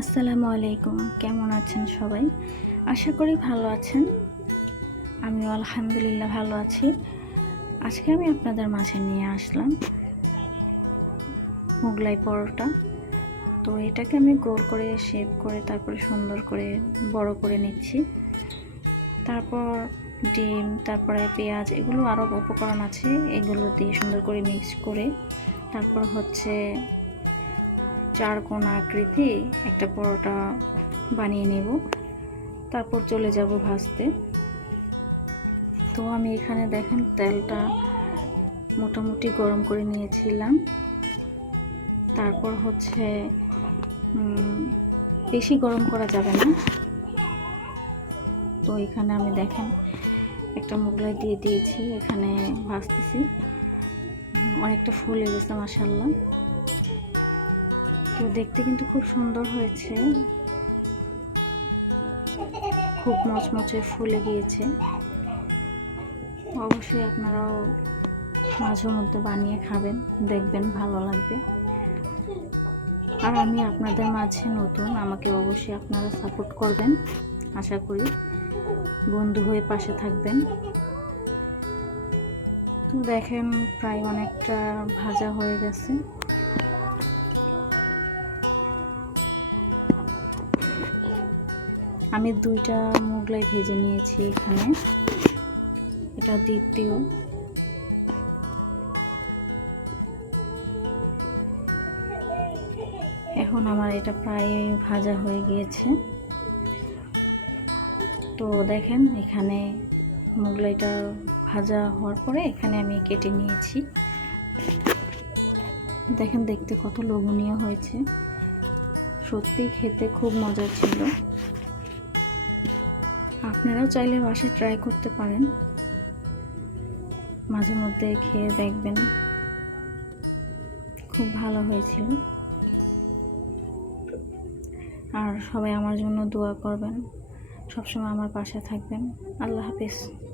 আসসালামু আলাইকুম। কেমন আছেন সবাই? আশা করি ভালো আছেন। আমিও আলহামদুলিল্লাহ ভালো আছি। আজকে আমি আপনাদের মাঝে নিয়ে আসলাম মোগলাই পরোটা। তো এটাকে আমি গোল করে শেপ করে তারপরে সুন্দর করে বড় করে নিচ্ছি। তারপর ডিম, তারপরে পেঁয়াজ, এগুলো আরও উপকরণ আছে। এগুলো দিয়ে সুন্দর করে মিক্স করে। তারপর হচ্ছে চার কোনা আকৃতি, একটা পরোটা বানিয়ে নেব। তারপর চলে যাব ভাজতে। তো আমি এখানে দেখেন তেলটা মোটামুটি গরম করে নিয়েছিলাম। তারপর হচ্ছে বেশি গরম করা যাবে না। তো এখানে আমি দেখেন একটা মোগলাই দিয়ে দিয়েছি, এখানে ভাজতেছি। অনেকটা ফুলে গেছে মাসাল্লাহ তো দেখতে কিন্তু খুব সুন্দর হয়েছে। খুব মচমচে ফুলে গিয়েছে। অবশ্যই আপনারাও মাঝে মধ্যে বানিয়ে খাবেন, দেখবেন ভালো লাগবে। আর আমি আপনাদের মাঝে নতুন, আমাকে অবশ্যই আপনারা সাপোর্ট করবেন, আশা করি। বন্ধু হয়ে পাশে থাকবেন। তো দেখেন, প্রায় অনেকটা ভাজা হয়ে গেছে। আমি দুইটা মোগলাই ভেজে নিয়েছি এখানে। এটা দ্বিতীয়। এখন আমার এটা প্রায় ভাজা হয়ে গিয়েছে। তো দেখেন, এখানে মোগলাইটা ভাজা হওয়ার পরে এখানে আমি কেটে নিয়েছি। দেখেন, দেখতে কত লোভনীয় হয়েছে। সত্যি খেতে খুব মজা ছিল। আপনারাও চাইলে বাসায় ট্রাই করতে পারেন। মাঝে মধ্যে খেয়ে দেখবেন। খুব ভালো হয়েছিল। আর সবাই আমার জন্য দোয়া করবেন। সবসময় আমার পাশে থাকবেন। আল্লাহ হাফিজ।